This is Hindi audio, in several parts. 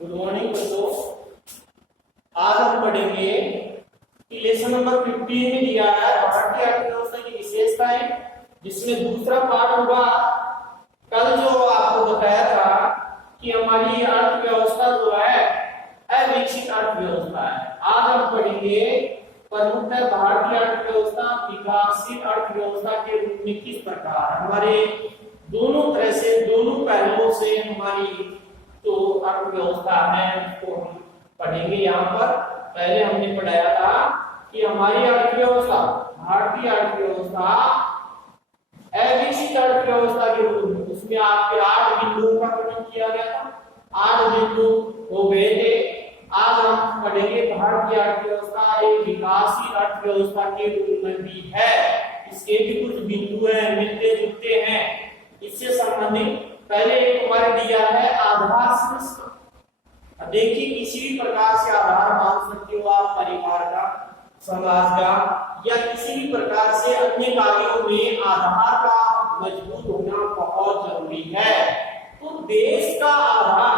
गुड मॉर्निंग बच्चों। आज हम पढ़ेंगे कि लेसन नंबर 15 में दिया है भारतीय अर्थव्यवस्था की विशेषताएं, जिसमें दूसरा पार्ट होगा। कल जो आपको बताया था कि हमारी अर्थव्यवस्था जो है अविकसित अर्थव्यवस्था है। आज हम पढ़ेंगे प्रमुखतः भारतीय अर्थव्यवस्था विकासशील अर्थव्यवस्था के रूप में किस प्रकार हमारे दोनों तरह से, दोनों पहलुओं से हमारी तो अर्थव्यवस्था है उसको हम पढ़ेंगे। यहाँ पर पहले हमने पढ़ाया था कि हमारी अर्थव्यवस्था, भारतीय अर्थव्यवस्था अविकसित अर्थव्यवस्था के रूप में, उसमें आपके 8 बिंदुओं का वर्णन किया गया था। 8 बिंदु हो गए थे। आज हम पढ़ेंगे भारतीय अर्थव्यवस्था एक विकासशील अर्थव्यवस्था के रूप में भी है। इसके भी कुछ बिंदु हैं, मिलते जुलते हैं। इससे संबंधित पहले एक हमारे दिया है आधार संरचना। देखिए, किसी भी प्रकार से आधार मान सकते हो आप, परिवार का, समाज का, या किसी भी प्रकार से अन्य कार्यों में आधार का मजबूत होना बहुत जरूरी है। तो देश का आधार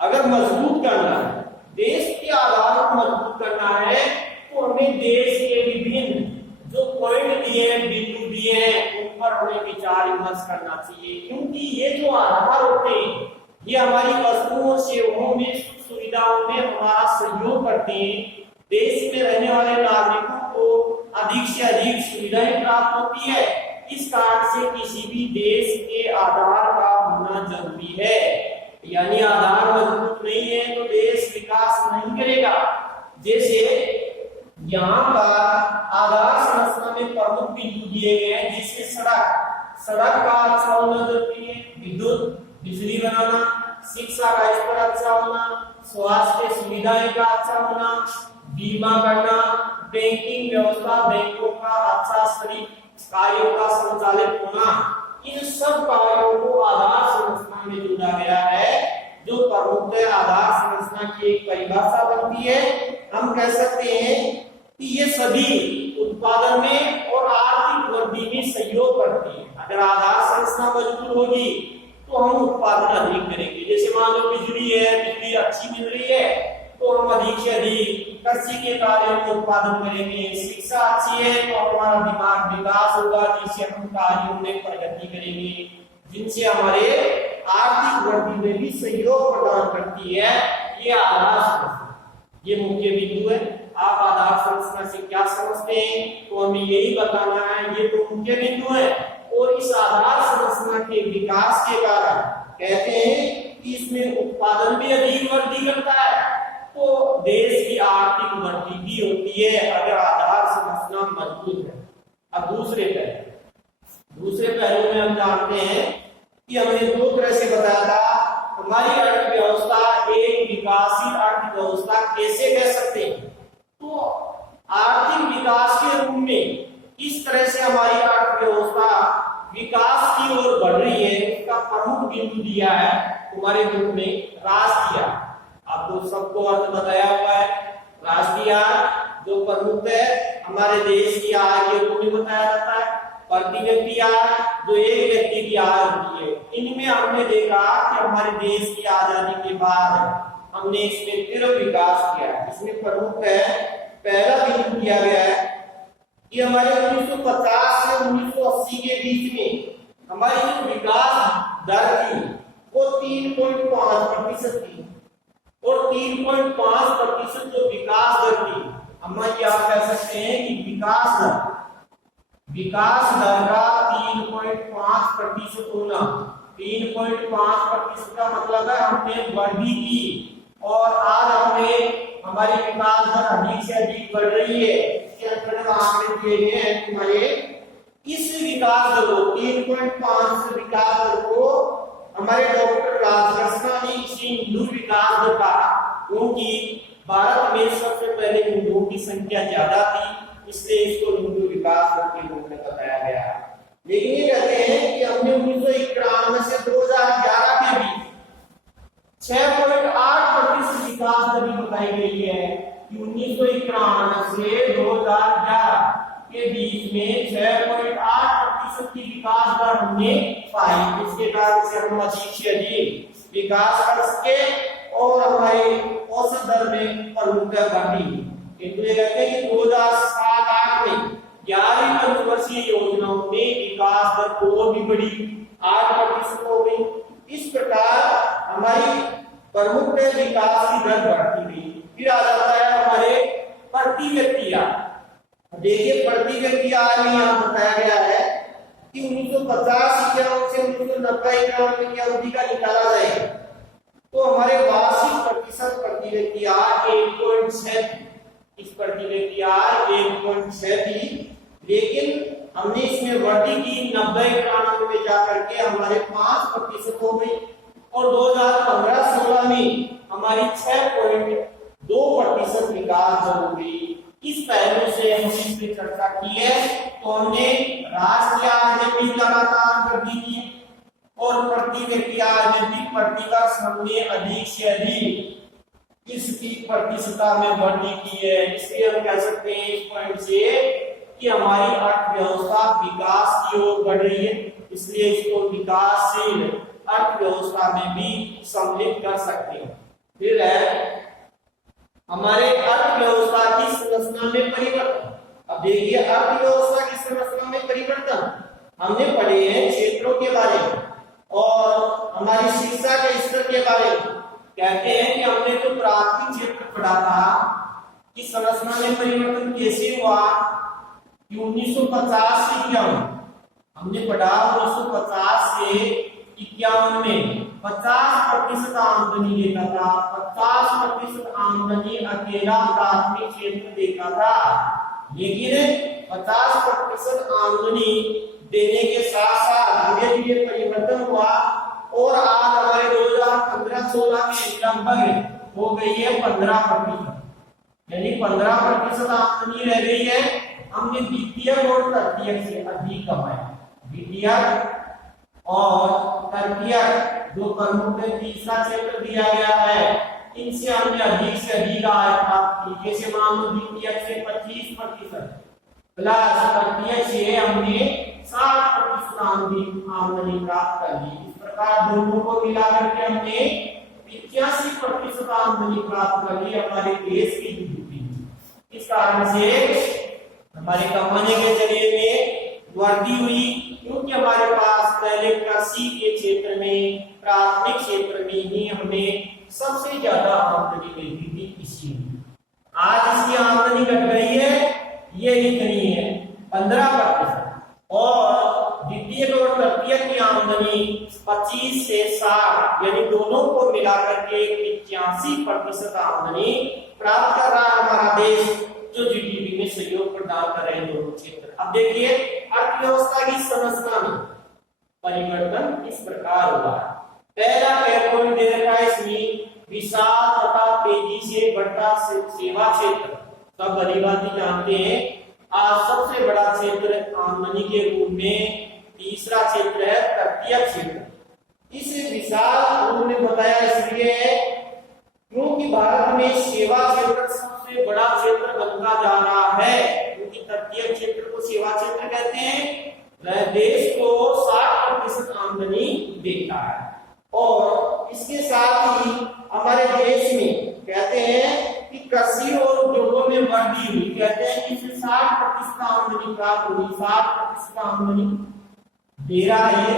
अगर मजबूत करना है, देश के आधार को मजबूत करना है, तो हमें देश के विभिन्न जो पॉइंट दिए हैं, बिंदु दिए हैं, उन पर हमें विचार विमर्श करना चाहिए। क्योंकि ये जो आधार होते हैं, ये हमारी वस्तुओं, सेवाओं में, सुख सुविधाओं में हमारा सहयोग करते हैं। देश में रहने वाले नागरिकों को अधिक से अधिक सुविधाएं प्राप्त होती है। इस कारण से किसी भी देश के आधार का होना जरूरी है। यानी आधार मजबूत नहीं है तो देश विकास नहीं करेगा। जैसे यहाँ पर आधार संरचना में प्रमुख बिंदु दिए गए हैं, जिसमें सड़क का अच्छा होना जरूरी है, विद्युत बिजली बनाना, शिक्षा का स्तर अच्छा होना, स्वास्थ्य सुविधाएं का अच्छा होना, बीमा करना, बैंकिंग व्यवस्था, बैंकों का अच्छा स्तरीय कार्यों का संचालित होना, इन सब कार्यों को आधार संरचना में जोड़ा गया है। जो प्रमुखतः आधार संरचना की एक परिभाषा बनती है। हम कह सकते हैं कि ये सभी उत्पादन में और आर्थिक वृद्धि में सहयोग करती है। अगर आधार संरचना मजबूत होगी तो हम उत्पादन अधिक करेंगे। जैसे मान लो बिजली है, बिजली अच्छी मिल रही है तो हम अधिक से अधिक कृषि के कार्यों में उत्पादन करेंगे। शिक्षा अच्छी है तो हमारा दिमाग विकास होगा, जिससे हम कार्यों में प्रगति करेंगे, जिनसे हमारे आर्थिक वृद्धि में भी सहयोग प्रदान करती है। ये आधार संरचना, ये मुख्य बिंदु है। आप आधार संरचना से क्या समझते हैं तो हमें यही बताना है। ये तो मुख्य बिंदु है। और इस आधार संरचना के विकास के कारण कहते हैं कि इसमें उत्पादन भी अधिक वृद्धि करता है, तो देश की आर्थिक वृद्धि भी होती है अगर आधार संरचना मजबूत है। अब दूसरे पहलू में हम जानते हैं कि हमने दो तरह से बताया था हमारी अर्थव्यवस्था एक विकासशील अर्थव्यवस्था कैसे कह सकते हैं। तो आर्थिक विकास के रूप में इस तरह से हमारी अर्थव्यवस्था विकास की ओर बढ़ रही है, इसका प्रमुख बिंदु दिया है हमारे ग्रुप में राष्ट्रीय। आपको सबको अर्थ बताया हुआ है। राष्ट्रीय जो प्रमुख है हमारे देश की आय के रूप में बताया जाता है। प्रति व्यक्ति आय जो एक व्यक्ति की आय होती है। इनमें हमने देखा कि हमारे देश की आजादी के बाद हमने इसमें तीव्र विकास किया। इसमें प्रमुख है, पहला बिंदु दिया गया है कि हमारे 1950 से 1980 के बीच में हमारी जो विकास दर थी वो 3.5% थी। और 3.5% जो विकास दर थी, हम ये आप कह सकते हैं कि विकास दर का 3.5% होना। 3.5% का मतलब है हमने वृद्धि की और आज हमारी विकास दर अधिक से अधिक बढ़ रही है। इसके अंतर्गत आंकड़े दिए गए हैं तुम्हारे। इस विकास दर को 3.5 विकास दर को हमारे डॉक्टर राजकृष्णा ने इसी हिंदू विकास दर कहा, क्योंकि भारत में सबसे पहले हिंदुओं की संख्या ज्यादा थी, इसलिए इसको हिंदू विकास दर के रूप में बताया गया है। लेकिन ये कहते हैं कि हमने 1991 से 2011 के बीच 6.8% विकास दर बताई गई है कि 1991 से 2011 के बीच में 6.8% की विकास दर हमने पाई। इसके कारण से हम अधिक से अधिक विकास कर सके और हमारे औसत दर में प्रमुखता बढ़ी। किंतु ये कहते हैं कि 2007-8 में 11वीं पंचवर्षीय योजनाओं में विकास दर और भी बढ़ी, 8% हो गई। इस प्रकार हमारी प्रमुख विकास की दर बढ़ती गई। फिर आ जाता है हमारे प्रति व्यक्ति आय। देखिए प्रति व्यक्ति आय में यहाँ बताया गया है कि 1950 से 1990 की अवधि का निकाला जाए तो हमारे वार्षिक प्रतिशत प्रति व्यक्ति आय 1.6, इस प्रति व्यक्ति आय 1.6 थी, लेकिन हमने इसमें वृद्धि की 90-91 में जाकर के हमारे 5% हो गई और 2015-16 में हमारी 6.2% विकास दर हो गई। इस पहलू से हमने इस पर चर्चा की है। तो हमने राष्ट्रीय आय में भी लगातार वृद्धि की और प्रति व्यक्ति आय में भी प्रतिवर्ष हमने अधिक से अधिक इसकी प्रतिशतता में वृद्धि की है। इसलिए हम कह सकते हैं इस पॉइंट से कि हमारी अर्थव्यवस्था विकास की ओर बढ़ रही है, इसलिए इसको विकासशील अर्थव्यवस्था में भी सम्मिलित कर सकते हैं। फिर है हमारे अर्थव्यवस्था की संरचना में परिवर्तन। अब देखिए अर्थव्यवस्था की संरचना में परिवर्तन हमने पढ़े हैं क्षेत्रों के बारे में और हमारी शिक्षा के स्तर के बारे में। कहते हैं कि हमने तो प्राथमिक क्षेत्र पढ़ा था कि संरचना में परिवर्तन कैसे हुआ कि 1950 से 51 हमने पढ़ा 1950 से 51 में 50% आमदनी देता था, 50% आमदनी अकेला प्राथमिक क्षेत्र देता था, लेकिन 50% आमदनी देने के साथ साथ धीरे धीरे परिवर्तन हुआ और आज हमारे 2015-16 में लगभग हो गई है 15%, यानी 15% आमदनी रह गई है। हमने द्वितीयक और तृतीयक से अधिक कमाया। द्वितीयक और तृतीयक जो प्रमुख तीसरा क्षेत्र दिया गया है, इनसे हमने अधिक से अधिक आय प्राप्त की। जैसे मान लो द्वितीयक से 25% प्लस तृतीयक से हमने 60% आमदनी प्राप्त कर ली। इस प्रकार दोनों को मिलाकर के हमने 85% आमदनी प्राप्त कर ली हमारे देश की जीडीपी। इस कारण से हमारे कमाने के जरिए में वृद्धि हुई, क्योंकि हमारे पास पहले कृषि के क्षेत्र में प्राथमिक क्षेत्र में ही हमें सबसे ज्यादा आमदनी मिलती थी कृषि में। आज इसकी आमदनी घट गई है, ये इतनी है 15% और द्वितीय और तृतीय की आमदनी 25 से 60 यानी दोनों को मिलाकर के 85% आमदनी प्राप्त कर रहा है हमारा देश, जो जीडीपी में सहयोग प्रदान कर रहे हैं दोनों क्षेत्र। अब देखिए अर्थव्यवस्था की संरचना में परिवर्तन इस प्रकार हुआ है। पहला पॉइंट दे रखा है इसमें विशाल तथा तेजी से बढ़ता सेवा क्षेत्र। सब भली भांति जानते हैं आज सबसे बड़ा क्षेत्र आमदनी के रूप में तीसरा क्षेत्र है तृतीय क्षेत्र। इस विशाल रूप में बताया इसलिए है क्योंकि भारत में सेवा क्षेत्र सबसे बड़ा क्षेत्र बनता जा रहा है, क्योंकि तृतीय क्षेत्र को सेवा क्षेत्र कहते हैं। वह देश को 60% आमदनी देता है और इसके साथ ही हमारे देश में कहते हैं कि कृषि और उद्योगों में वृद्धि हुई। कहते हैं कि इससे 60% आमदनी प्राप्त हुई। 60% आमदनी दे रहा है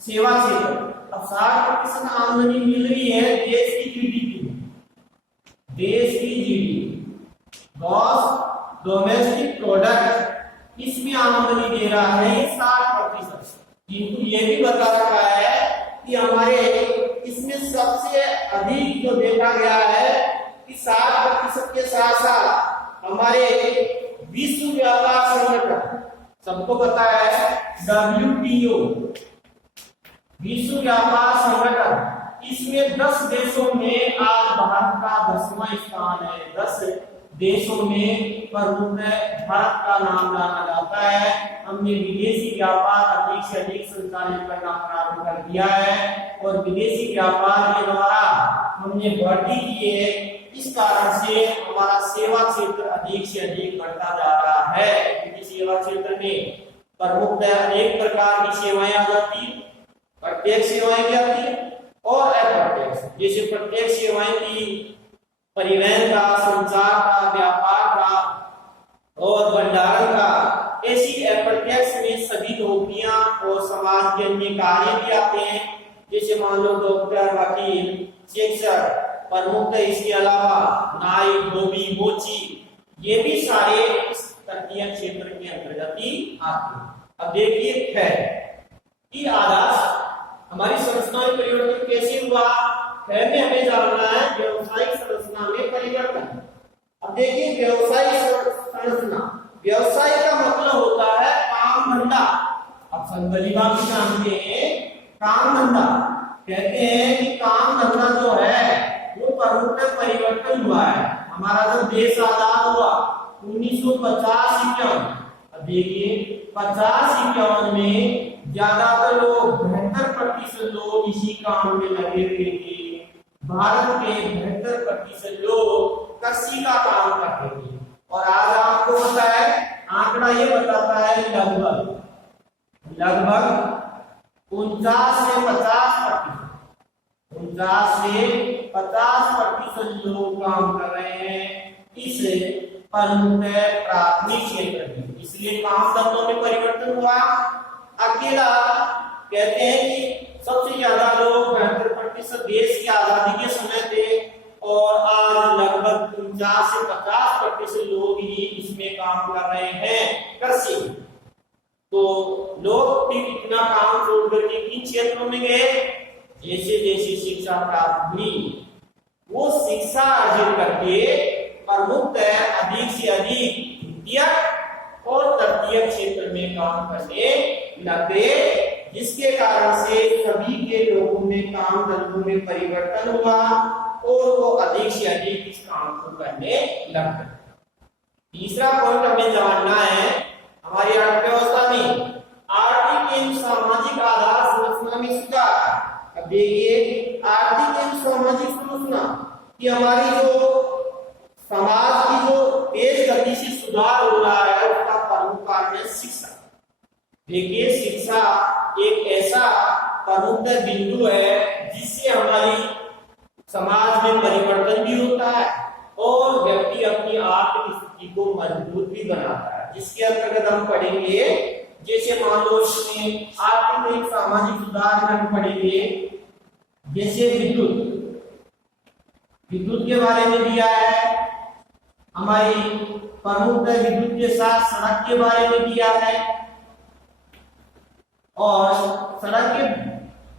सेवा क्षेत्र। अब 60% आमदनी मिल रही है देश की जीडीपी में। देश की जीडीपी ग्रॉस डोमेस्टिक प्रोडक्ट इसमें आमदनी दे रहा है 60%। किंतु ये भी बता रखा है कि हमारे इसमें सबसे अधिक जो देखा गया है कि 60% के साथ साथ हमारे विश्व व्यापार संगठन, सबको पता है WTO विश्व व्यापार संगठन, इसमें 10 देशों में आज भारत का 10वां स्थान है। 10 देशों में प्रमुख भारत का नाम जाना जाता है। हमने विदेशी व्यापार अधिक से अधिक संचालित करना प्रारंभ कर दिया है और विदेशी व्यापार के द्वारा हमने वृद्धि की है। इस कारण से हमारा सेवा क्षेत्र अधिक से अधिक बढ़ता जा रहा है, क्योंकि सेवा क्षेत्र में प्रमुख अनेक प्रकार की सेवाएं आ जाती है, प्रत्यक्ष सेवाएं भी आती है और अप्रत्यक्ष। जैसे प्रत्यक्ष सेवाएं थी, परिवहन का, संचार का, व्यापार का और भंडारण का। ऐसी अप्रत्यक्ष में सभी नौकरियां और समाज के अन्य कार्य भी आते हैं, जैसे मान लो डॉक्टर, वकील, शिक्षक, प्रमुख। इसके अलावा नाई, धोबी, मोची, ये भी सारे इस तटीय क्षेत्र के अंतर्गत ही आते हैं। अब देखिए है कि आदर्श हमारी संरचना में परिवर्तन कैसे हुआ है में हमें जानना है व्यवसायिक संरचना में परिवर्तन। अब देखिए व्यवसायिक संरचना, व्यवसाय का मतलब होता है काम धंधा। अब संगठित भी जानते हैं काम धंधा, कहते हैं कि काम धंधा जो है वो प्रमुख परिवर्तन हुआ है। हमारा जब देश आजाद हुआ 1950-51, अब देखिए 50-51 में ज्यादातर लोग 72% लोग इसी काम में लगे हुए थे। भारत के 72% लोग कृषि का काम करते थे। और आज आपको पता है आंकड़ा ये बताता है लगभग 49 से 50%, 49 से 50% लोग काम कर रहे हैं इस प्रमुख प्राथमिक क्षेत्र में। इसलिए काम धंधों में परिवर्तन हुआ। अकेला कहते हैं कि सबसे ज्यादा लोग 72% देश की आजादी के समय थे और आज लगभग 49 से 50% लोग ही इसमें काम कर रहे हैं, कृषि। तो लोग फिर इतना काम छोड़ करके किन क्षेत्रों में गए? जैसे जैसे शिक्षा प्राप्त हुई वो शिक्षा अर्जित करके प्रमुख अधिक से अधिक द्वितीय और तृतीय क्षेत्र में काम करने लगे, जिसके कारण से सभी के लोगों में काम धंधों में परिवर्तन हुआ और वो अधिक से अधिक इस काम को करने लगे। तीसरा पॉइंट हमें जानना है हमारी अर्थव्यवस्था में आर्थिक एवं सामाजिक आधार संरचना में सुधार। अब देखिए आर्थिक एवं सामाजिक संरचना कि हमारी जो समाज की जो तेज गति से सुधार हो रहा है उसका प्रमुख कारण है शिक्षा। देखिए शिक्षा एक ऐसा प्रमुख बिंदु है जिससे हमारी समाज में परिवर्तन भी होता है और व्यक्ति अपनी आर्थिक स्थिति को मजबूत भी बनाता है, जिसके अंतर्गत हम पढ़ेंगे। जैसे मान लो इसमें आर्थिक एक सामाजिक सुधार में हम पढ़ेंगे, जैसे विद्युत के बारे में दिया है, हमारी प्रमुख विद्युत के साथ सड़क के बारे में दिया है और सड़क के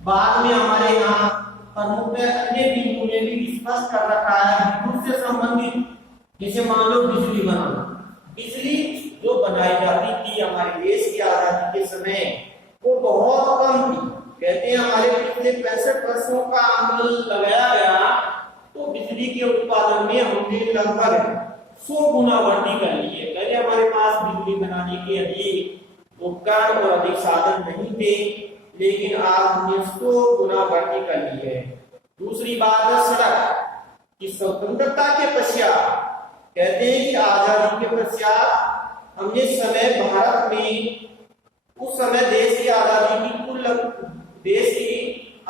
बाद में हमारे यहाँ प्रमुख अन्य बिंदु ने भी स्पष्ट कर रखा है विद्युत से संबंधित। जैसे मान लो बिजली बनाना, बिजली जो बनाई जाती थी हमारे देश की आजादी के समय वो बहुत कम थी। कहते हैं हमारे पिछले 65 वर्षों का आंकलन लगाया गया तो बिजली के उत्पादन में हमने लगभग 100 गुना वृद्धि कर ली है। पहले हमारे पास बिजली बनाने के अधिक उपकरण और अधिक साधन नहीं थे, लेकिन आज हमने 100 गुना वृद्धि कर ली है। दूसरी बात है सड़क की स्वतंत्रता के पश्चात, कहते हैं कि आजादी के पश्चात हमने समय भारत में उस समय देश की आजादी की देश की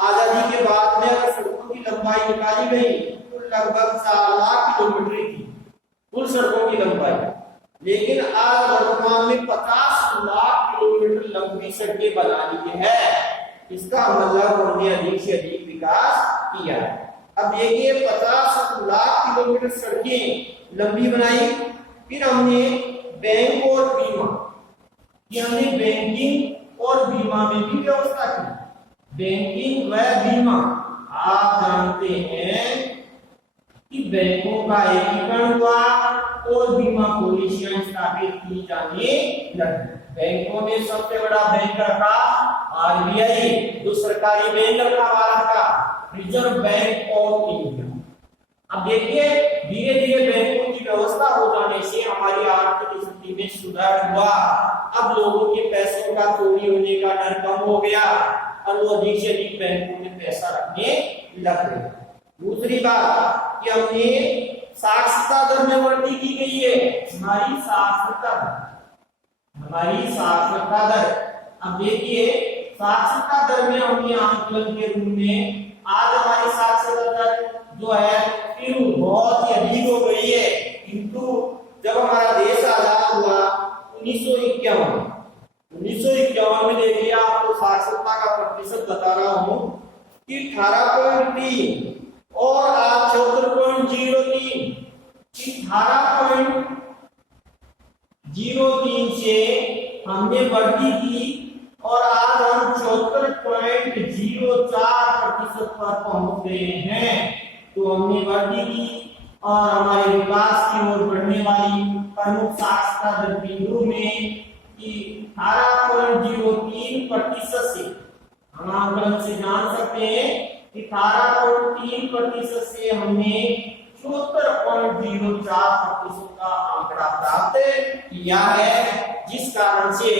आजादी के बाद में अगर सड़कों की लंबाई निकाली गई तो लगभग 4 लाख किलोमीटर थी कुल सड़कों की लंबाई, लेकिन आज वर्तमान में 50 लाख किलोमीटर लंबी सड़कें बना ली है। इसका मतलब हमने अधिक से अधिक विकास किया है। अब देखिए 50 लाख किलोमीटर सड़कें लंबी बनाई, फिर हमने बैंक और बीमा, हमने बैंकिंग और बीमा में भी व्यवस्था की। बैंकिंग व बीमा, आप जानते हैं कि बैंकों का एकीकरण हुआ और बीमा पॉलिसियां स्थापित की जाने लगी। बैंकों में सबसे बड़ा बैंक रखा आरबीआई, जो सरकारी बैंक रखा भारत का, रिजर्व बैंक ऑफ इंडिया। अब देखिए धीरे धीरे बैंकों की व्यवस्था हो जाने से हमारी आर्थिक स्थिति में सुधार हुआ। अब लोगों के पैसों का चोरी होने का डर कम हो गया और वो अधिक से अधिक बैंकों में पैसा रखने लग गए। दूसरी बात कि हमने साक्षरता दर में वृद्धि की गई है, हमारी साक्षरता दर। अब देखिए साक्षरता दर में हमने आंकलन के रूप में आज हमारी साक्षरता दर 18.3 और आज 74.03। 18.03 से हमने वृद्धि की और आज हम 74.04% पर पहुंच गए हैं। तो हमने वृद्धि की और हमारे विकास की ओर बढ़ने वाली प्रमुख साक्षरता दर बिंदु में 18.03% से हम आंकलन से जान सकते हैं कि 18.3% से हमने 74.04% का आंकड़ा प्राप्त किया है, जिस कारण से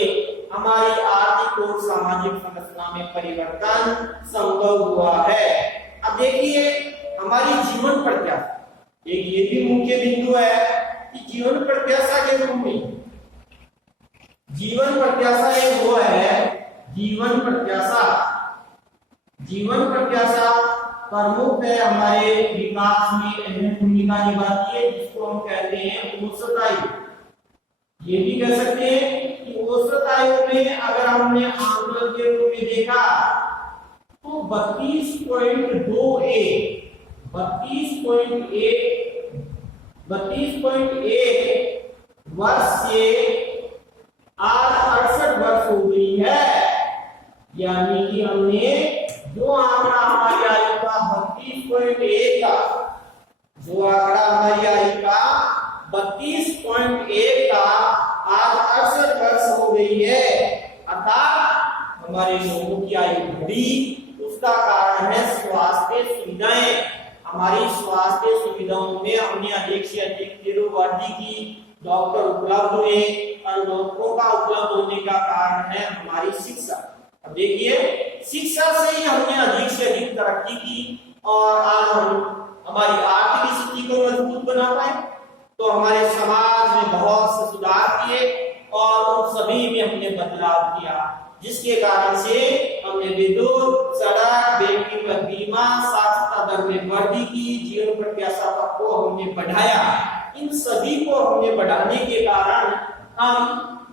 हमारी आर्थिक और सामाजिक संरचना में परिवर्तन संभव हुआ है। अब देखिए हमारी जीवन प्रत्याशा, एक ये भी मुख्य बिंदु है कि जीवन प्रत्याशा के रूप में जीवन प्रत्याशा एक वो है, जीवन प्रत्याशा प्रमुख है, हमारे विकास में अहम भूमिका निभाती है, जिसको हम कहते हैं औसत आयु। ये भी कह सकते हैं कि औसत आयु में अगर हमने आंकलन के रूप में देखा तो 32.1 वर्ष से आज 68 वर्ष हो गई है। यानी कि हमने जो आंकड़ा हमारी आयु का 32.1 का, जो आंकड़ा हमारी आयु का 32.1 का आज 68 वर्ष हो गई है, अर्थात हमारे लोगों की आयु बढ़ी। उसका कारण है स्वास्थ्य सुविधाएं। हमारी स्वास्थ्य सुविधाओं में हमने अधिक से अधिक वृद्धि की, डॉक्टर उपलब्ध हुए और डॉक्टरों का उपलब्ध होने का कारण है हमारी शिक्षा। अब देखिए शिक्षा से ही हमने अधिक से अधिक तरक्की की और आज हम हमारी आर्थिक स्थिति को मजबूत बना पाए। तो हमारे समाज में बहुत से सुधार किए और उन सभी में हमने बदलाव किया, जिसके कारण से हमने विद्युत, सड़क, व्यक्तिगत बीमा, साक्षरता दर में वृद्धि की, जीवन प्रत्याशा को हमने बढ़ाया। इन सभी को हमने बढ़ाने के कारण हम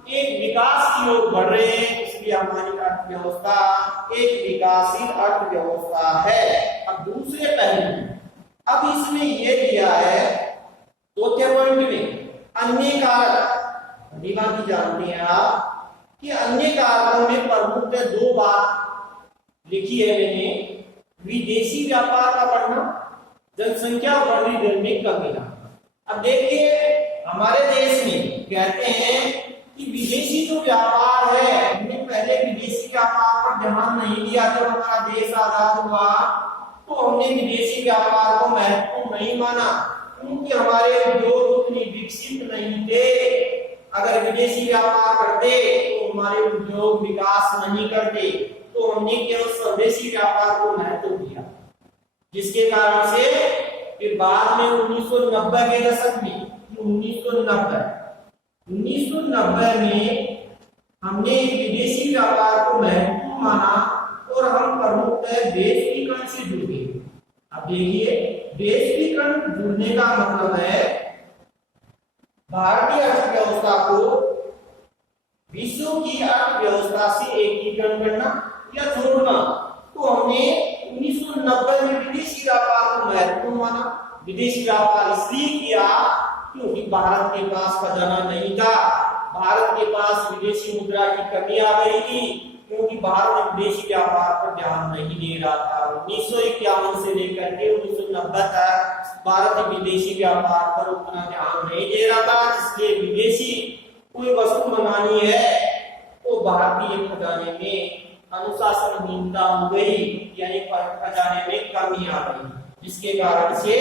एक विकास की ओर बढ़ रहे हैं, इसलिए हमारी अर्थव्यवस्था एक विकासशील अर्थव्यवस्था है। अब दूसरे पहलू, अब इसमें यह दिया है चौथे पॉइंट में अन्य कारक। बात जानते हैं आप कि अन्य कारकों में प्रमुख दो बात लिखी है मैंने, विदेशी व्यापार का बढ़ना, जनसंख्या बढ़ी दर में कमी लाना। अब देखिए हमारे देश में कहते हैं कि विदेशी जो व्यापार है, हमने पहले विदेशी व्यापार पर ध्यान नहीं दिया। जब हमारा देश आजाद हुआ तो हमने विदेशी व्यापार को महत्वपूर्ण नहीं माना, क्योंकि हमारे उद्योग उतनी विकसित नहीं थे। अगर विदेशी व्यापार करते तो हमारे उद्योग विकास नहीं करते, तो हमने केवल स्वदेशी व्यापार को महत्व दिया, जिसके कारण से फिर बाद में 1990 के दशक में 1990 में हमने विदेशी व्यापार को महत्वपूर्ण माना और हम प्रमुखतः वैश्वीकरण से जुड़ गए। अब देखिए वैश्वीकरण जुड़ने का मतलब है भारतीय अर्थव्यवस्था को विश्व की अर्थव्यवस्था से एकीकरण करना या जोड़ना। तो हमने 1990 में विदेशी व्यापार को महत्वपूर्ण माना। विदेशी व्यापार इसलिए किया क्योंकि भारत के पास खजाना नहीं था, भारत के पास विदेशी मुद्रा की कमी आ गई थी, क्योंकि भारत विदेशी व्यापार पर ध्यान नहीं दे रहा था। 1951 से लेकर के 1990 तक भारत विदेशी व्यापार पर उतना ध्यान नहीं दे रहा था, जिसलिए विदेशी कोई वस्तु मंगानी है तो भारतीय खजाने में अनुशासनहीनता हो गई, यानी खजाने में कमी आ गई, जिसके कारण से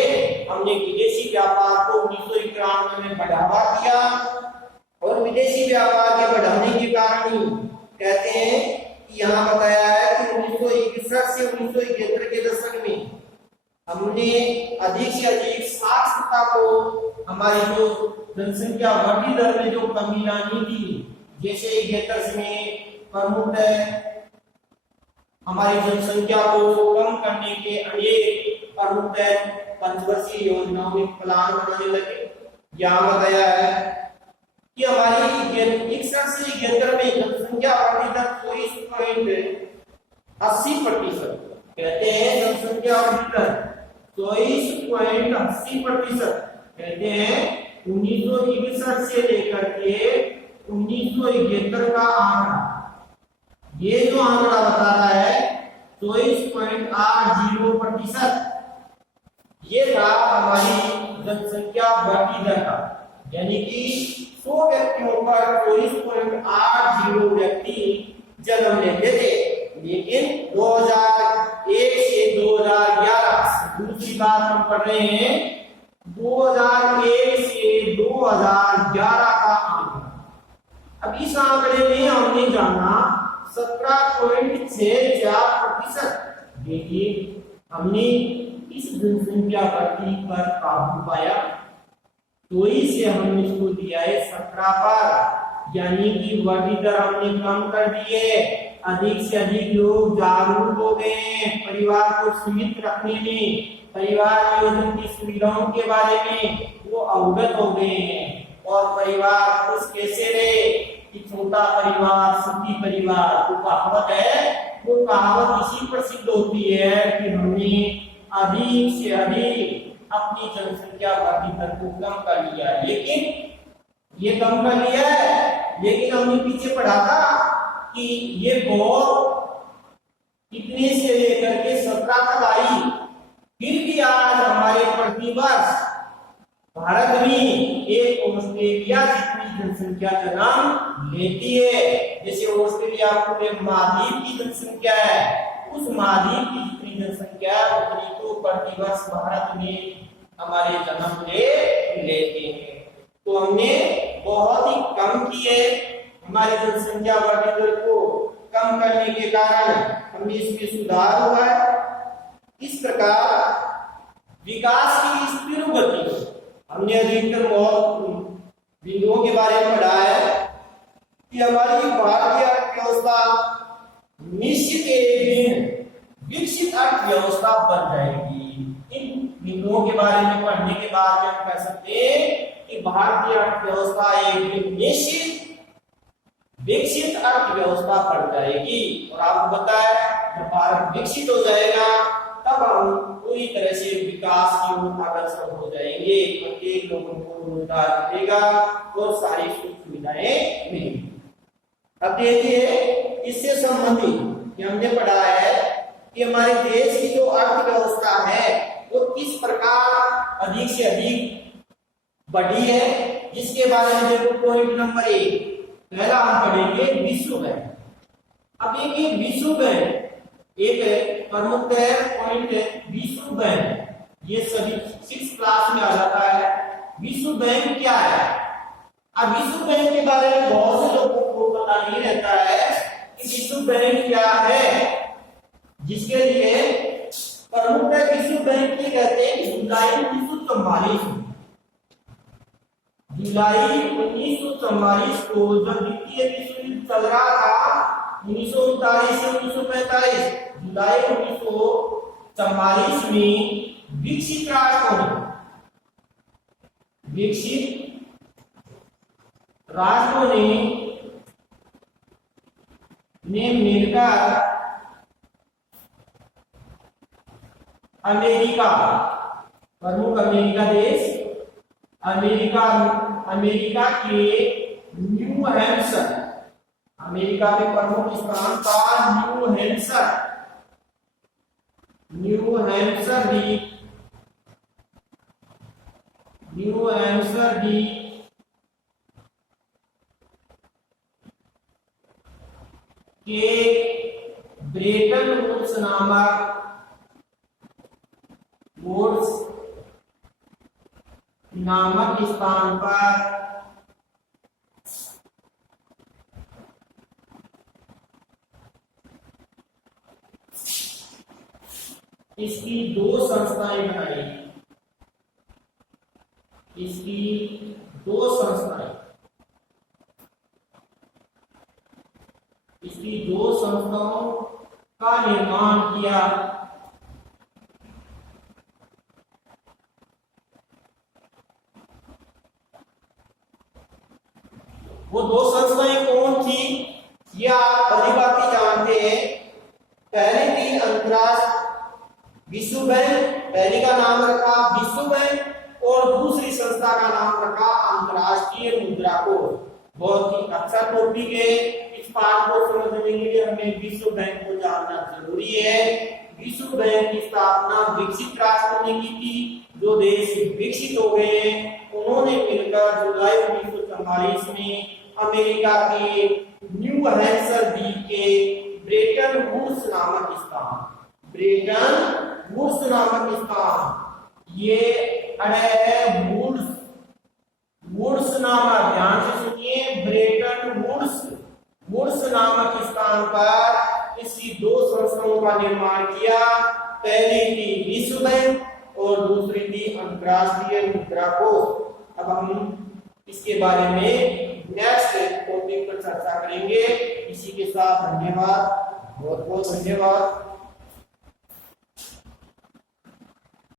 हमने विदेशी व्यापार को 1991 में बढ़ावा दिया। और विदेशी व्यापार के बढ़ाने के कारण ही कहते हैं कि यहाँ बताया है कि 1961 से 1971 के दशक में हमने अधिक से अधिक साक्षरता को, हमारी जो जनसंख्या वृद्धि दर में जो कमी लानी थी, जैसे 71 में प्रमुख है हमारी जनसंख्या को कम करने के अनेक प्रमुख पंचवर्षीय योजनाओं में प्लान बनाने लगे। यहाँ बताया है कि हमारी 61 से 71 में जनसंख्या वृद्धि दर 24.80%, कहते हैं जनसंख्या वृद्धि 24.80%। कहते हैं 1961 से लेकर के 1971 का आंकड़ा, ये जो आंकड़ा बता रहा है 24.80%, ये था हमारी जनसंख्या वृद्धि दर का, यानी कि 100 व्यक्तियों पर 24.80 व्यक्ति जन्म लेते थे। लेकिन 2001 से 2011, दूसरी बात हम पढ़ रहे हैं 2001 से 2011 का आंकड़ा। अब इस आंकड़े में हमने जाना 17.64%। देखिए हमने इस जनसंख्या वृद्धि पर काबू पाया, तो इसे हमने इसको दिया है 17 पर, यानी कि वृद्धि दर हमने कम कर दी है। अधिक से अधिक लोग जागरूक हो गए हैं परिवार को सीमित रखने में, परिवार नियोजन की सुविधाओं के बारे में वो अवगत हो गए हैं। और परिवार खुश कैसे रहे कि छोटा परिवार सुखी परिवार, वो कहावत है, वो कहावत इसी पर सिद्ध होती है कि हमने अधिक से अधिक अपनी जनसंख्या वृद्धि दर को कम कर लिया। लेकिन ये कम कर लिया है, लेकिन हमने पीछे पढ़ा था कि ये बहुत कितने से लेकर के 17 तक आई, फिर भी आज हमारे प्रतिवर्ष भारत में एक ऑस्ट्रेलिया जितनी जनसंख्या जन्म लेती है। जैसे ऑस्ट्रेलिया पूरे महाद्वीप की जनसंख्या है, उस महाद्वीप की जितनी जनसंख्या उतनी तो प्रतिवर्ष भारत में हमारे जन्म लेते हैं। तो हमने बहुत ही कम किए, हमारी जनसंख्या वृद्धि दर को कम करने के कारण हमें इसमें सुधार हुआ है। इस प्रकार विकास की स्थिर गति, हमने अधिकतर बिंदुओं के बारे में पढ़ा है कि हमारी भारतीय अर्थव्यवस्था निश्चित एक दिन विकसित अर्थव्यवस्था बन जाएगी। इन बिंदुओं के बारे में पढ़ने के बाद हम कह सकते हैं कि भारतीय अर्थव्यवस्था एक दिन निश्चित विकसित अर्थव्यवस्था बन जाएगी। और आपको पता है जब भारत विकसित हो जाएगा तब हम पूरी तरह से विकास की ओर अग्रसर हो जाएंगे, प्रत्येक लोगों को रोजगार मिलेगा और सारी सुख सुविधाएं मिलेंगी। अब देखिए इससे संबंधित हमने पढ़ा है कि हमारे देश की जो अर्थव्यवस्था है वो किस प्रकार अधिक से अधिक बढ़ी है, जिसके बारे में देखो पॉइंट नंबर 1 पहला हम पढ़ेंगे विश्व बैंक। अब ये विश्व बैंक एक प्रमुख है पॉइंट है विश्व बैंक, ये सभी 6 क्लास में आ जाता है। विश्व बैंक क्या है? अब विश्व बैंक के बारे में बहुत से लोगों को पता नहीं रहता है कि विश्व बैंक क्या है, जिसके लिए प्रमुख है विश्व बैंक की कहते हैं जुलाई 1944 को जब द्वितीय विश्व युद्ध चल रहा था 1939 से 1945, जुलाई 1944 में विकसित राष्ट्रों ने मिलकर अमेरिका, प्रमुख अमेरिका देश, अमेरिका के न्यू हैम्पशायर, अमेरिका में प्रमुख स्थान था न्यू हैम्पशायर द्वीप के ब्रेटन वुड्स नामक स्थान पर इसकी 2 संस्थाएं बनाई। इसकी 2 संस्थाओं का निर्माण किया। वो 2 संस्थाएं कौन थी, ये आप भली भांति जानते हैं। पहली थी विश्व बैंक, पहली का नाम रखा विश्व बैंक और दूसरी संस्था का नाम रखा अंतरराष्ट्रीय मुद्रा कोष। बहुत ही अच्छा टॉपिक है। इस पाठ को समझने के लिए हमें विश्व बैंक को जानना जरूरी है। विश्व बैंक की स्थापना विकसित राष्ट्रों ने की थी। जो देश विकसित हो गए उन्होंने मिलकर जुलाई 1944 में अमेरिका के न्यू हैम्पशायर द्वीप के ब्रेटन वुड्स नामक स्थान, ब्रेटन वुड्स नामक स्थान, ये अड़े है वुड्स, वुड्स नामक, ध्यान से सुनिए, ब्रेटन वुड्स, वुड्स नामक स्थान पर इसी दो संस्थाओं का निर्माण किया। पहली थी विश्व बैंक और दूसरी थी अंतरराष्ट्रीय मुद्रा कोष। अब हम इसके बारे में नेक्स्ट टॉपिक पर चर्चा करेंगे। इसी के साथ धन्यवाद, बहुत बहुत धन्यवाद।